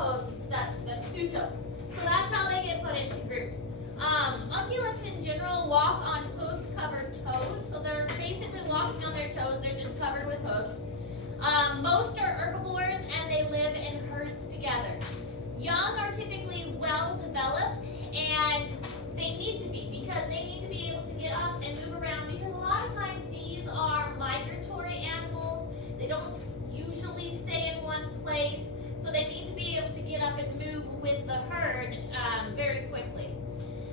hooves, that's 2 toes. So that's how they get put into groups. Ungulates in general walk on hoofed covered toes, so they're basically walking on their toes, they're just covered with hooves. Most are herbivores and they live in herds together. Young are typically well developed and they need to be because they need to be able to get up and move around because a lot of times these are migratory animals. They don't usually stay in one place, so they need to be able to get up and move with the herd very quickly.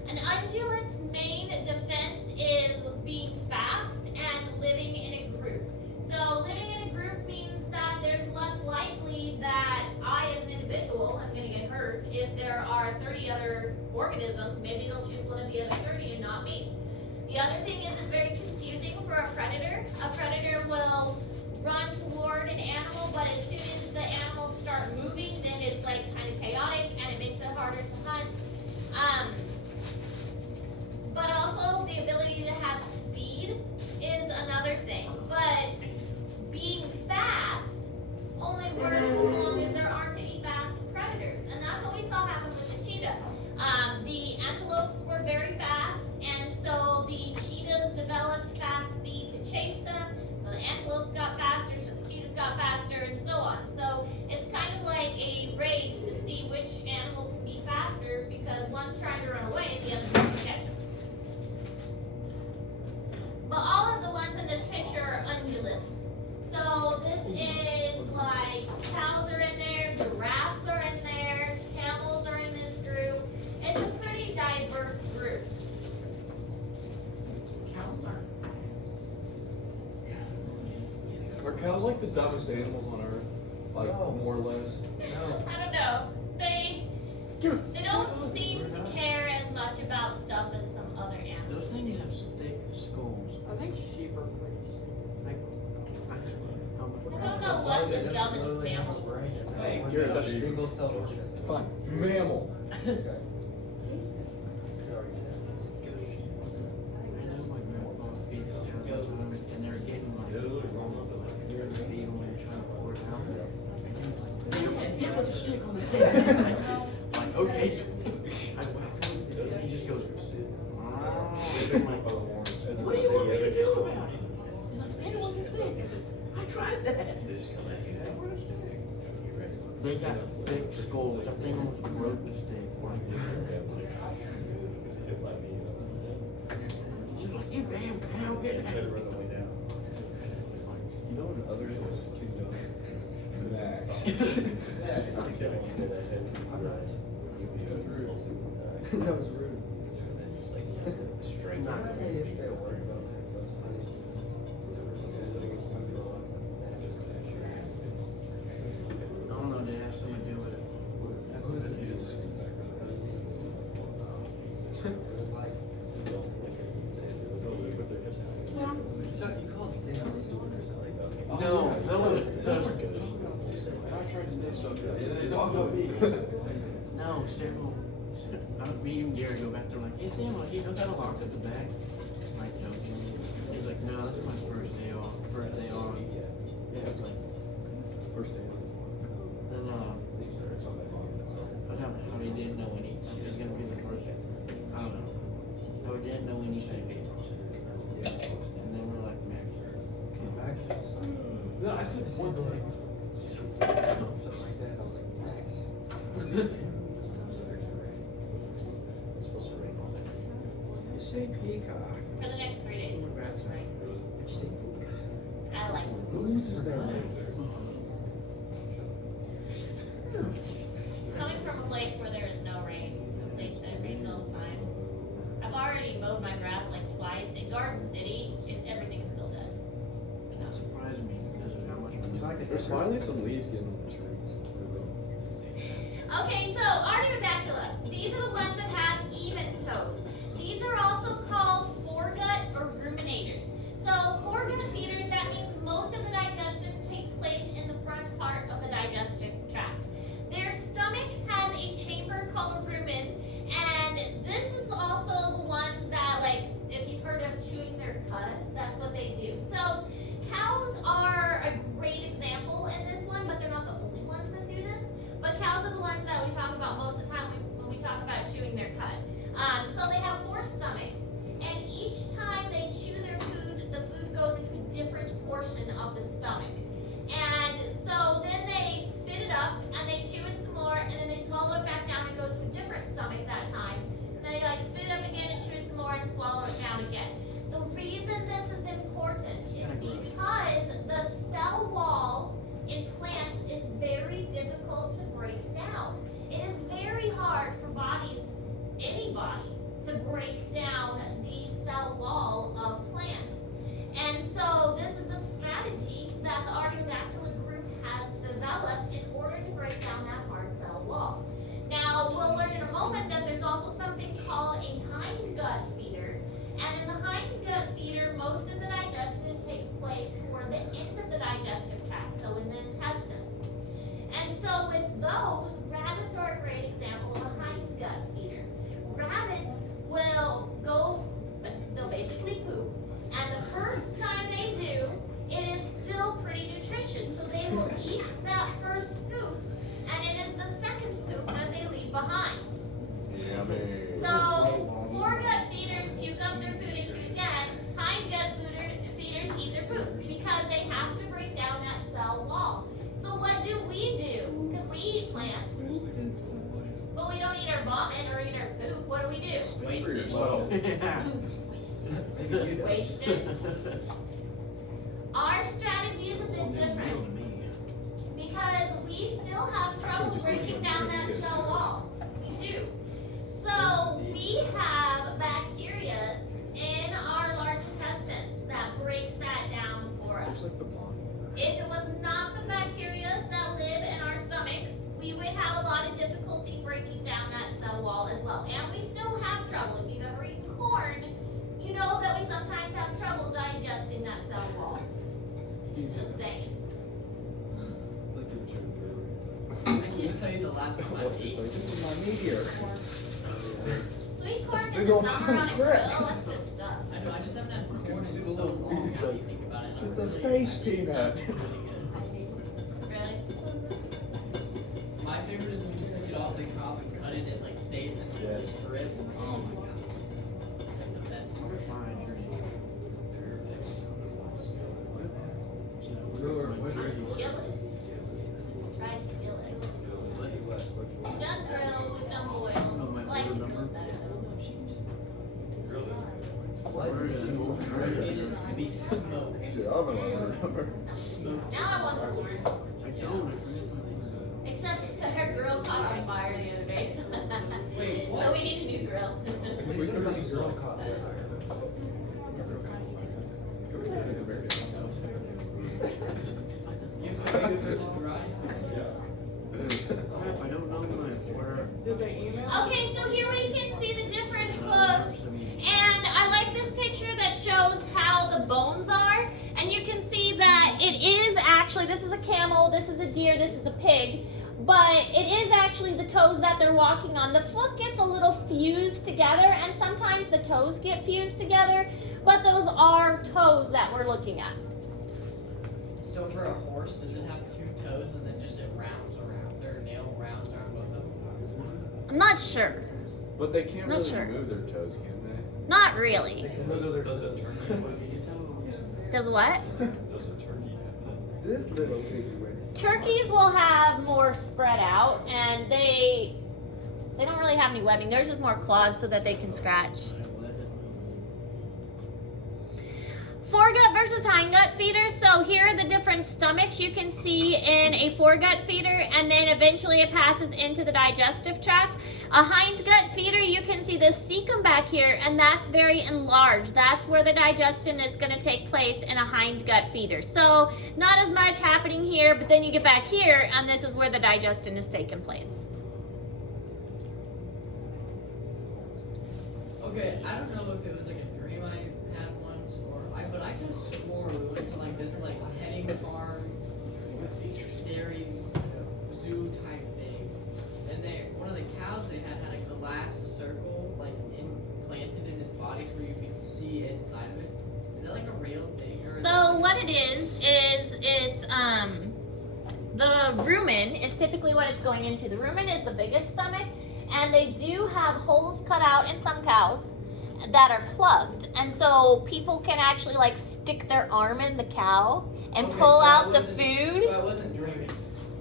An ungulate's main defense is being fast and living in a group. So living in a group means that there's less likely that I as an individual am going to get hurt. If there are 30 other organisms, maybe they'll choose one of the other 30 and not me. The other thing is it's very confusing for a predator. A predator will run toward an animal, but as soon as the animals start moving, then it's like kind of chaotic and it makes it harder to hunt. But also the ability to have speed is another thing. But being fast only works as long as there aren't any fast predators. And that's what we saw happen with the cheetah. The antelopes were very fast, and so the cheetahs developed fast speed to chase them. So the antelopes got faster, so the cheetahs got faster, and so on. So it's kind of like a race to see which animal can be faster because one's trying to run away and the other's trying to catch them. But all of the ones in this picture are ungulates. So this is like cows are in there, giraffes are in there, camels are in this group. It's a pretty diverse group. Cows aren't fast. Are cows like the dumbest animals on earth? Like, more or less? No. I don't know. They don't seem to care as much about stuff as some other animals. Those things have thick skulls. I think sheep are pretty Like, I don't know what the dumbest mammal word is. Hey, Garrett, that's Google self. fine. Mammal. Okay. I know my grandpa feeds cows and they're getting like feed when they're trying to pour it out. Yeah, put the stick on the head. Like, okay. He just goes, I'm like, what do you want me to do about it? He's like, hey, what do you think? I tried that. They got thick skulls. That thing almost broke the stick. She's like, you damn cow, get out. You know what others are too dumb? Max. That was rude. I don't know, they have something to do with it. That's what it is. So you call it Sam Stewart or something like that? No, I tried to say something. They don't know me. no, Sam. Me and Gary go back there like, hey Sam, you know how to lock at the back? Like joking. He's like, no, this is my first day off. Yeah, like, First day. then I don't know how he didn't know any. He's gonna be the first. I don't know. How he didn't know anything. And then we're like, Max. No, I said one thing. Something like that. I was like, Max. It's supposed to rain all day. You say peacock. For the next 3 days, it's That's right. You say peacock. I like it. Who's his name? Coming from a place where there is no rain to a place that rains all the time. I've already mowed my grass like twice. In Garden City, everything is still dead. That surprised me because of how much. There's finally some leaves getting on the trees. Okay, so Artiodactyla. These are the ones that have even toes. These are also called foregut or ruminators. So foregut feeders, that means most of the digestion takes place in the front part of the digestive tract. Their stomach has a chamber called a rumen, and this is also the ones that, like, if you've heard of chewing their cud, that's what they do. So cows are a great example in this one, but they're not the only ones that do this. But cows are the ones down again. The reason this is important is because the cell wall in plants is very difficult to break down. It is very hard for bodies, anybody, to break down the cell wall of plants. And so this is a strategy that the Artiodactylid group has developed in order to break down that hard cell wall. Now, we'll learn in a moment that there's also something called a hindgut feeder. And in the hindgut feeder, most of the digestion takes place toward the end of the digestive tract, so in the intestines. And so with those, rabbits are a great example of a hindgut feeder. Rabbits will go, they'll basically poop. And the first time they do, it is still pretty nutritious. So they will eat that first poop, and it is the second poop that they leave behind. Yummy. So foregut feeders puke up their food and chew again. Hindgut feeders eat their poop because they have to break down that cell wall. So what do? Because we eat plants. But we don't eat our vomit or eat our poop. What do? Waste it. Well, Waste it. Our strategy is a bit different because we still have trouble breaking down that cell wall. We do. So we have bacteria in our large intestines that breaks that down for us. If it was not the bacteria that live in our stomach, we would have a lot of difficulty breaking down that cell wall as well. And we still have trouble. If you've ever eaten corn, you know that we sometimes have trouble digesting that cell wall. Just saying. I can't tell you the last time I ate. This is my meteor. Sweet corn in the summer on a grill, that's good stuff. I know, I just haven't had corn in so long now you think about it. and I It's a really space like it. peanut. It's really good. Really? My favorite is when you take it off the cob and cut it, it like stays in the Yes. strip. Oh my god. It's like the best part. Skillet. Tried skillet. We've done grill, we've done boil. Like, It is to be smoked. Shit, I don't remember. Smoked. now I want the corn. Except her grill caught on fire the other day. Wait, So what? we need a new grill. We could see girl caught fire. You put it because it dries. I don't know where. Okay, so here we can see the different hooves. And I like this picture that shows how the bones are. And you can see that it is actually, this is a camel, this is a deer, this is a pig. But it is actually the toes that they're walking on. The foot gets a little fused together, and sometimes the toes get fused together. But those are toes that we're looking at. So for a horse, does it have two toes and then just it rounds around? Their nail rounds around both of them? I'm not sure. But they can't Not really sure. move their toes, can they? Not really. Does it Does what? This little piggy went. Turkeys will have more spread out, and they don't really have any webbing. There's just more claws so that they can scratch. Foregut versus hindgut feeders. So here are the different stomachs you can see in a foregut feeder, and then eventually it passes into the digestive tract. A hindgut feeder, you can see the cecum back here, and that's very enlarged. That's where the digestion is going to take place in a hindgut feeder. So not as much happening here, but then you get back here, and this is where the digestion is taking place. Okay, I don't know if it was like a dream I had once, but I could have swore we went to like this like petting farm, dairy zoo type thing, and one of the cows they had a glass circle like implanted in his body to where you could see inside of it. Is that like a real thing or? So what it is it's the rumen is typically what it's going into. The rumen is the biggest stomach, and they do have holes cut out in some cows that are plugged, and so people can actually like stick their arm in the cow and Okay, pull so I out the wasn't- food. So I wasn't dreaming.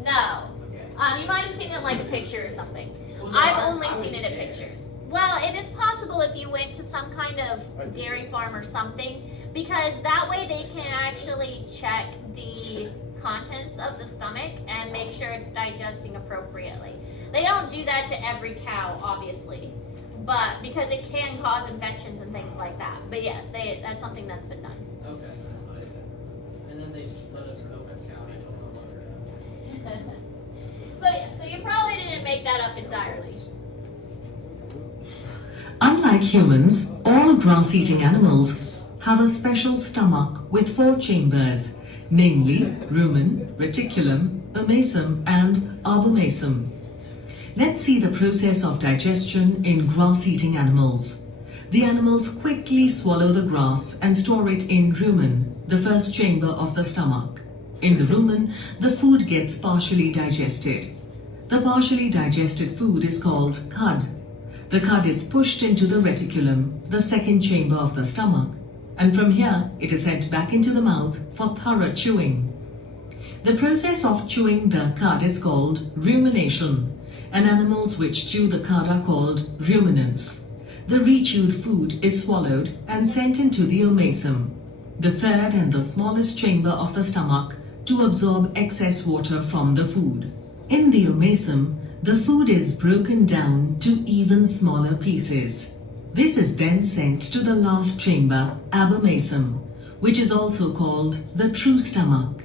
No. Okay. You might have seen it like a picture or something. Well, no, I've I only was seen it in there. pictures. Well, and it's possible if if you went to some kind of dairy farm or something, because that way they can actually check the contents of the stomach and make sure it's digesting appropriately. They don't do that to every cow, obviously, but because it can cause infections and things like that. But yes, that's something that's been done. Okay. And then they let us milk a cow. I don't know about that. So yeah, so you probably didn't make that up entirely. Unlike humans, all grass-eating animals have a special stomach with 4 chambers, namely rumen, reticulum, omasum, and abomasum. Let's see the process of digestion in grass-eating animals. The animals quickly swallow the grass and store it in rumen, the first chamber of the stomach. In the rumen, the food gets partially digested. The partially digested food is called cud. The cud is pushed into the reticulum, the second chamber of the stomach, and from here it is sent back into the mouth for thorough chewing. The process of chewing the cud is called rumination, and animals which chew the cud are called ruminants. The rechewed food is swallowed and sent into the omasum, the third and the smallest chamber of the stomach, to absorb excess water from the food. In the omasum, the food is broken down to even smaller pieces. This is then sent to the last chamber, abomasum, which is also called the true stomach.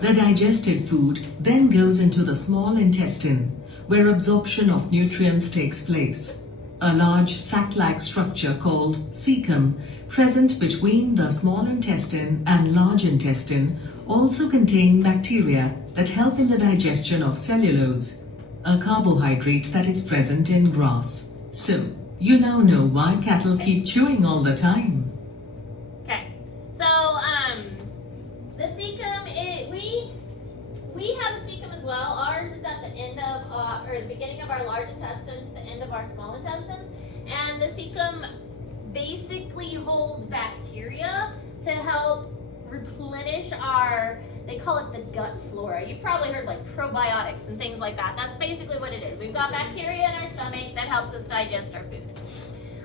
The digested food then goes into the small intestine, where absorption of nutrients takes place. A large sac-like structure called cecum, present between the small intestine and large intestine, also contain bacteria that help in the digestion of cellulose, a carbohydrate that is present in grass. So, you now know why cattle keep chewing all the time. Okay, so the cecum, we have a cecum as well. Ours is at the end of, or the beginning of our large intestines, the end of our small intestines, and the cecum basically holds bacteria to help replenish our, they call it the gut flora. You've probably heard like probiotics and things like that. That's basically what it is. We've got bacteria in our stomach that helps us digest our food.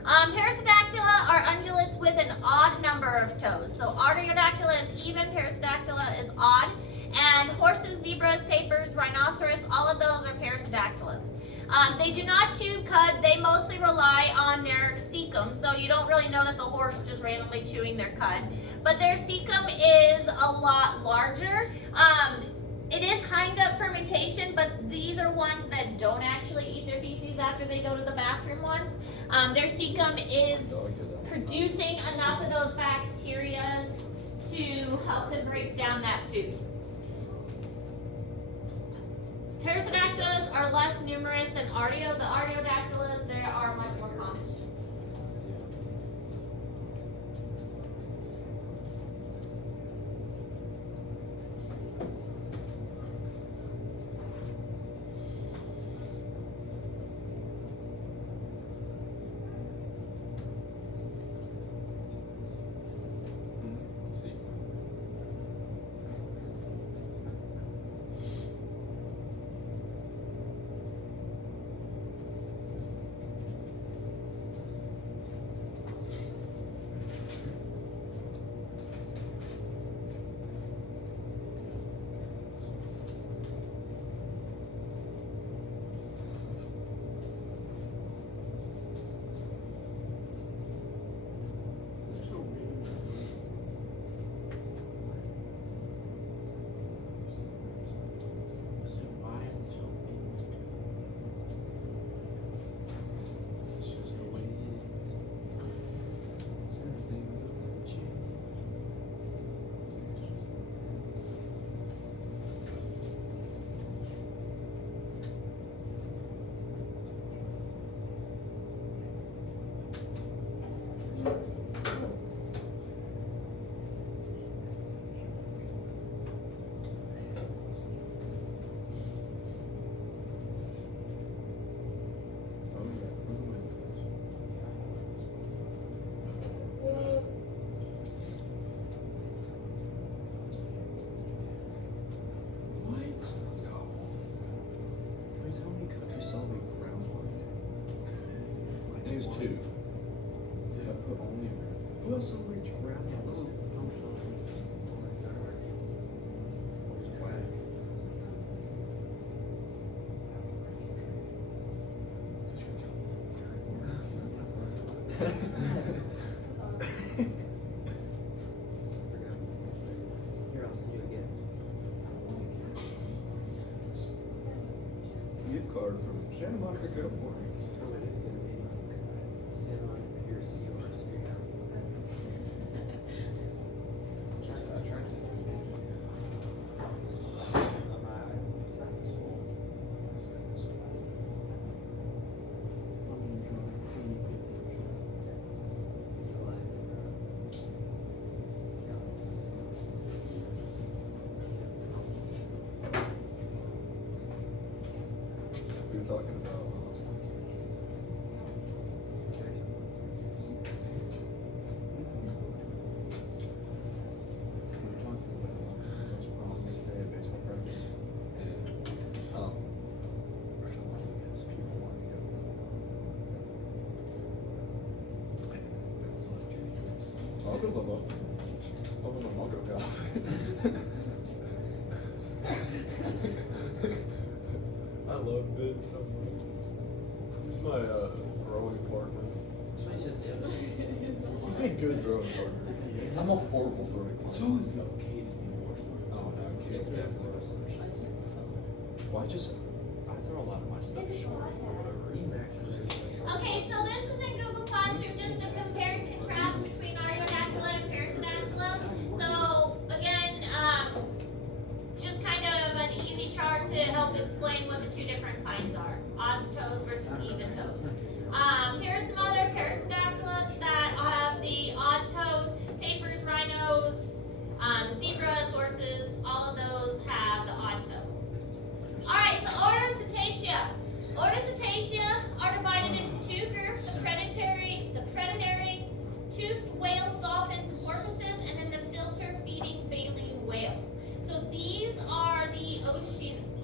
Perissodactyla are ungulates with an odd number of toes. So Artiodactyla is even, Perissodactyla is odd. And horses, zebras, tapirs, rhinoceros, all of those are Perissodactylas. They do not chew cud. They mostly rely on their cecum, so you don't really notice a horse just randomly chewing their cud. But their cecum is a lot larger. It is hindgut fermentation, but these are ones that don't actually eat their feces after they go to the bathroom once. Their cecum is producing enough of those bacteria to help them break down that food. Perissodactylas are less numerous than the Artiodactylas, they are much more common. Well, so much crap. Here, I'll send you again. Gift card from Santa Monica Airport. Oh, it is gonna be. Send on your yours. Here you go. We were talking about. I'll go level up. I'll go golf. I love Ben so much. He's my throwing partner. That's what he said the other day. He's a good throwing partner. I'm a horrible throwing partner. okay to see more stuff. Oh no, kids definitely. Well, I throw a lot of my stuff short for whatever reason. Okay, so this is in Google Classroom, just a compare and contrast between Artiodactyla and Perissodactyla. So again, just kind of an easy chart to help explain what the two different kinds are, odd toes versus even toes. Here are some other Perissodactylas that have the odd toes, tapirs, rhinos, zebras, horses, all of those have the odd toes. Alright, so order of Cetacea. Order of Cetacea are divided into two groups, the predatory toothed whales, dolphins, and porpoises, and then the filter-feeding baleen whales. So these are the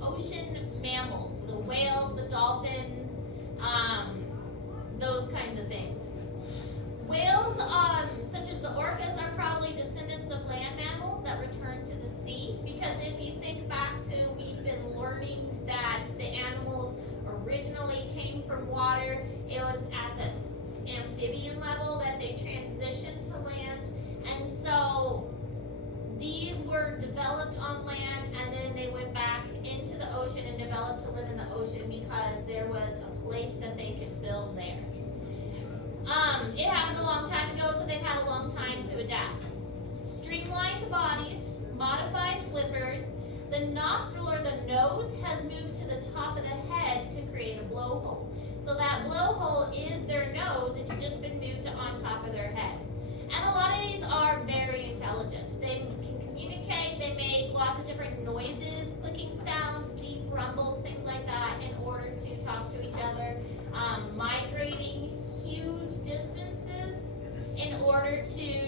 ocean mammals, the whales, the dolphins, those kinds of things. Whales, such as the orcas, are probably descendants of land mammals that return to the sea, because if you think back to, we've been learning that the animals originally came from water. It was at the amphibian level that they transitioned to land, and so these were developed on land, and then they went back into the ocean and developed to live in the ocean because there was a place that they could fill there. It happened a long time ago, so they've had a long time to adapt. Streamlined bodies, modified flippers, the nostril or the nose has moved to the top of the head to create a blowhole. So that blowhole is their nose, it's just been moved to on top of their head. And a lot of these are very intelligent. They can communicate, they make lots of different noises, clicking sounds, deep rumbles, things like that in order to talk to each other. Migrating huge distances in order to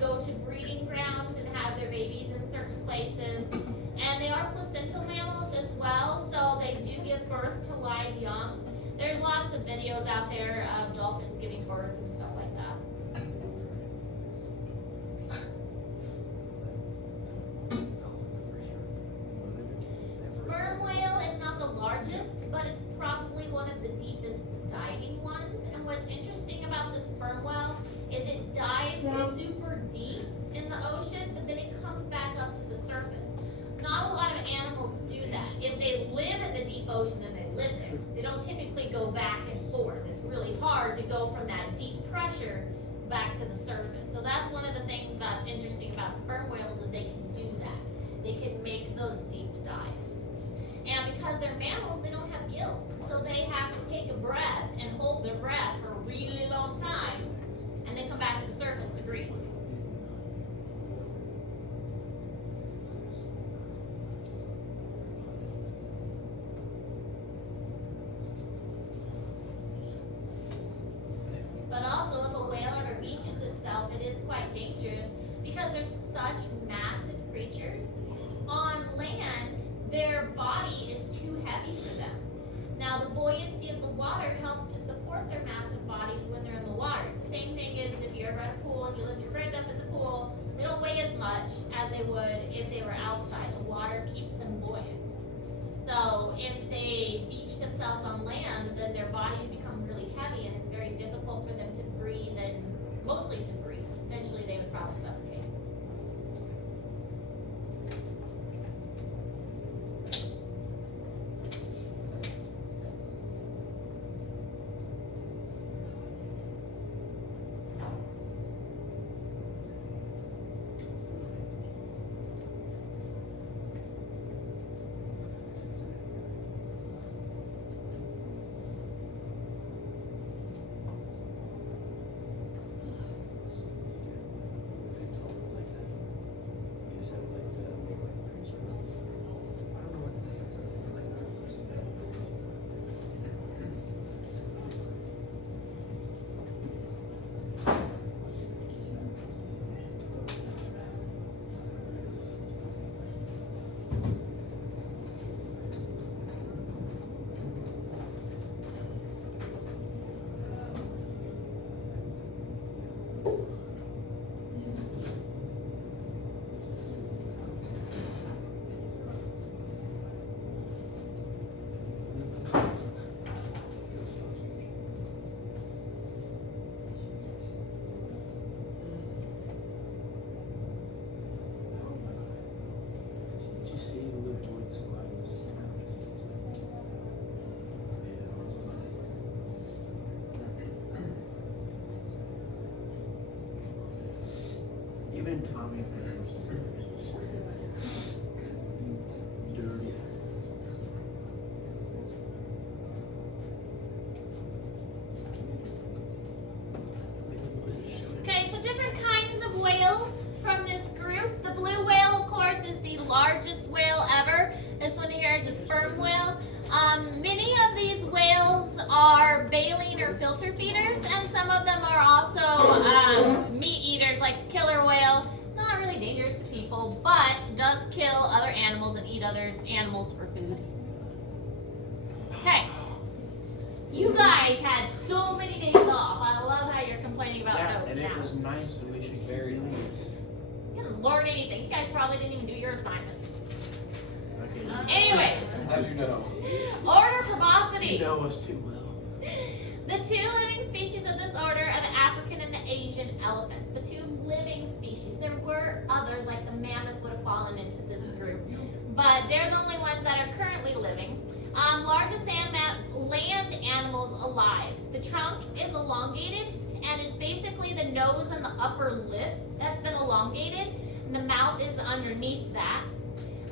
go to breeding grounds and have their babies in certain places. And they are placental mammals as well, so they do give birth to live young. There's lots of videos out there of dolphins giving birth and stuff like that. Sperm whale is not the largest, but it's probably one of the deepest diving ones. And what's interesting about the sperm whale is it dives super deep in the ocean, but then it comes back up to the surface. Not a lot of animals do that. If they live in the deep ocean, then they live there. They don't typically go back and forth. It's really hard to go from that deep pressure back to the surface. So that's one of the things that's interesting about sperm whales is they can do that. They can make those deep dives. And because they're mammals, they don't have gills. So they have to take a breath and hold their breath for a really long time and then come back to the surface to breathe. But also, if a whale ever beaches itself, it is quite dangerous because they're such massive creatures. On land, their body is too heavy for them. Now, the buoyancy of the water helps to support their massive bodies when they're in the water. It's the same thing as if you're ever at a pool and you lift your friend up at the pool, they don't weigh as much as they would if they were outside. The water keeps them buoyant. So if they beach themselves on land, then their bodies become really heavy and it's very difficult for them to breathe and mostly to breathe. Eventually they would probably suffocate. Did you see the joints even Tommy Fingers. Dirty. Okay, so different kinds of whales from this group. The blue whale, of course, is the largest whale ever. This one here is a sperm whale. Many of these whales are baleen or filter feeders, and some of them are also meat eaters, like the killer whale. Not really dangerous to people, but does kill other animals and eat other animals for food. Okay. You guys had so many days off. I love how you're complaining about Yeah, notes and now. it was nice and we should very nice. You didn't learn anything. You guys probably didn't even do your assignments. Okay. Anyways, As you know. order proboscis. You know us too well. The two living species of this order are the African and the Asian elephants. The two living species. There were others, like the mammoth would have fallen into this group, but they're the only ones that are currently living. Largest land animals alive. The trunk is elongated, and it's basically the nose and the upper lip that's been elongated, and the mouth is underneath that.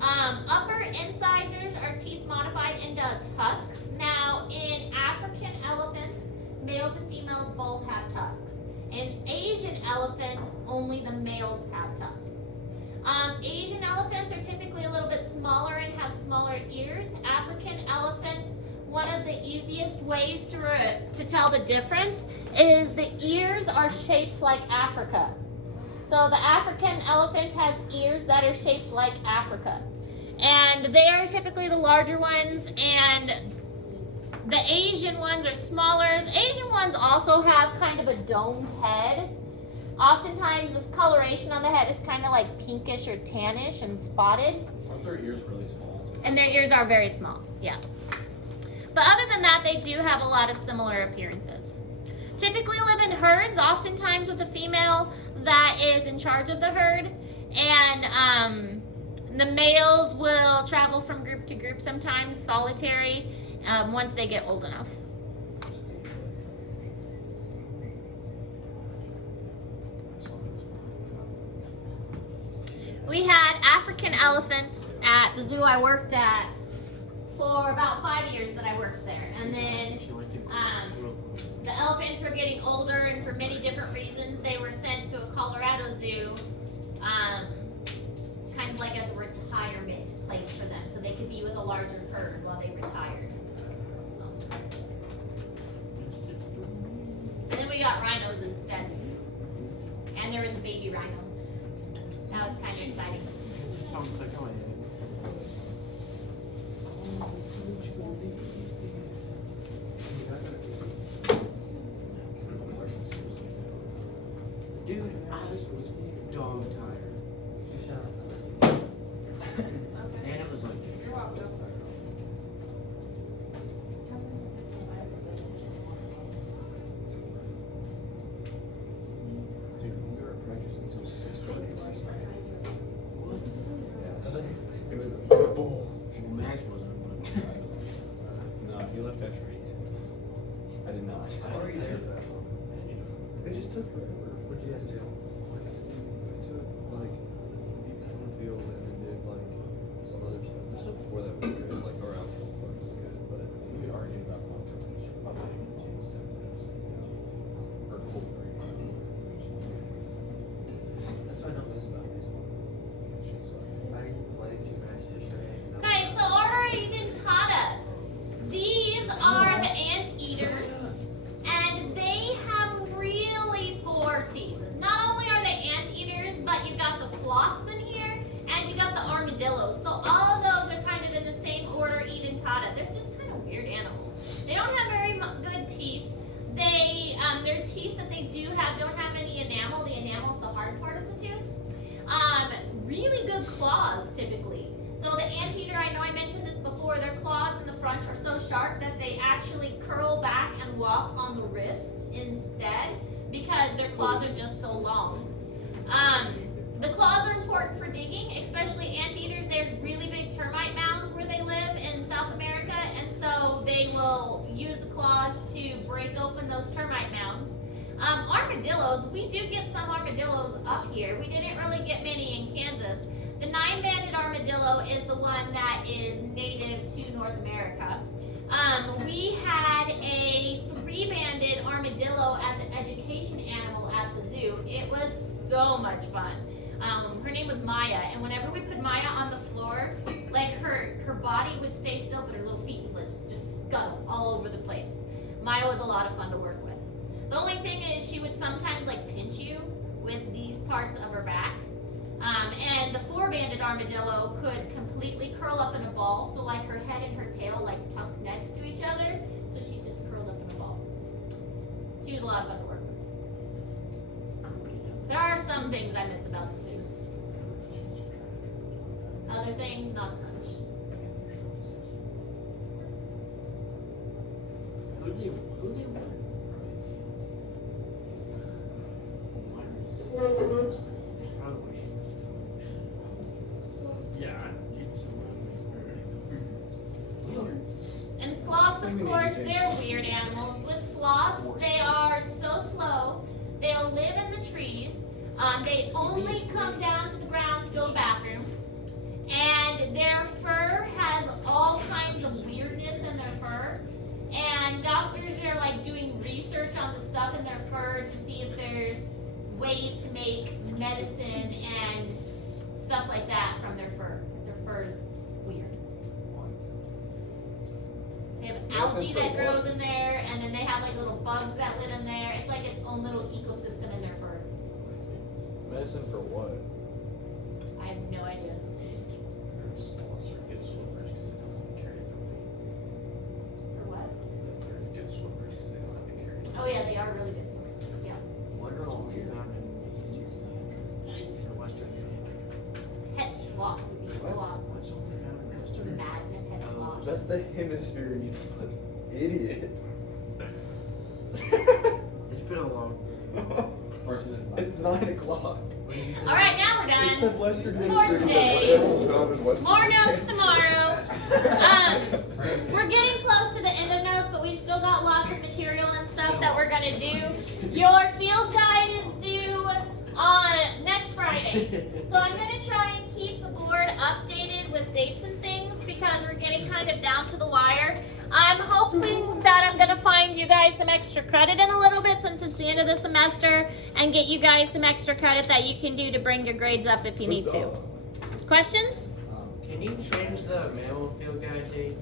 Upper incisors are teeth modified into tusks. Now, in African elephants, males and females both have tusks. In Asian elephants, only the males have tusks. Asian elephants are typically a little bit smaller and have smaller ears. African elephants, one of the easiest ways to tell the difference is the ears are shaped like Africa. So the African elephant has ears that are shaped like Africa. And they are typically the larger ones, and the Asian ones are smaller. The Asian ones also have kind of a domed head. Oftentimes this coloration on the head is kind of like pinkish or tannish and spotted. Aren't their ears really small? And their ears are very small, yeah. But other than that, they do have a lot of similar appearances. Typically live in herds, oftentimes with a female that is in charge of the herd. And the males will travel from group to group, sometimes solitary, once they get old enough. We had African elephants at the zoo I worked at for about 5 years that I worked there. And then the elephants were getting older, and for many different reasons, they were sent to a Colorado zoo, kind of like as a retirement place for them, so they could be with a larger herd while they retired. So. And then we got rhinos instead. And there was a baby rhino. That was kind of exciting. dog tired. And it was like, You're welcome. Dude, we were practicing until 6:30 last night. what? Yes. It was a football. Well, Max wasn't one of them. No, he left after 8. I did not. How are you there for that long? It just took forever. What'd you guys do? We took like on the field and then did like some other stuff. The stuff before that was good, like our outfield part was good, but we argued about public instead of this. Or cool. That's what I don't miss about baseball. I play gymnastics yesterday. Okay, so order edentata. These are the anteaters, and they have really poor teeth. Not only are they anteaters, but you've got the sloths in here, and you got the armadillos. So all of those are kind of in the same order edentata. They're just kind of weird animals. They don't have very good teeth. Their teeth that they do have don't have any enamel. The enamel is the hard part of the tooth. Really good claws typically. So the anteater, I know I mentioned this before, their claws in the front are so sharp that they actually curl back and walk on the wrist instead because their claws are just so long. The claws are important for digging, especially anteaters. There's really big termite mounds where they live in South America, and so they will use the claws to break open those termite mounds. Armadillos, we do get some armadillos up here. We didn't really get many in Kansas. The 9-banded armadillo is the one that is native to North America. We had a 3-banded armadillo as an education animal at the zoo. It was so much fun. Her name was Maya, and whenever we put Maya on the floor, like her body would stay still, but her little feet would just scuttle all over the place. Maya was a lot of fun to work with. The only thing is she would sometimes like pinch you with these parts of her back. And the 4-banded armadillo could completely curl up in a ball, so like her head and her tail like tucked next to each other, so she just curled up in a ball. She was a lot of fun to work with. There are some things I miss about the zoo. Other things, not so much. Who do you And sloths, of course, they're weird animals. With sloths, they are so slow. They'll live in the trees. They only come down to the ground to go to the bathroom. And their fur has all kinds of weirdness in their fur. And doctors are like doing research on the stuff in their fur to see if there's ways to make medicine and stuff like that from their fur. Because their fur is weird. They have algae that grows in there, and then they have like little bugs that live in there. It's like its own little ecosystem in their fur. Medicine for what? I have no idea. For what? Oh yeah, they are really good swimmers. Yeah. What are only found in Western Europe? Pet sloth would be so awesome. What's only found in Just imagine a pet sloth. That's the hemisphere, you fucking idiot. It's been a long. It's 9 o'clock. All right, now we're It done. said Western For Hemisphere. today. More notes tomorrow. We're getting close to the end of notes, but we've still got lots of material and stuff that we're gonna do. Your field guide is due on next Friday. So I'm gonna try and keep the board updated with dates and things because we're getting kind of down to the wire. I'm hoping that I'm gonna find you guys some extra credit in a little bit since it's the end of the semester and get you guys some extra credit that you can do to bring your grades up if you need to. Questions? Can you change the mammal field guide date?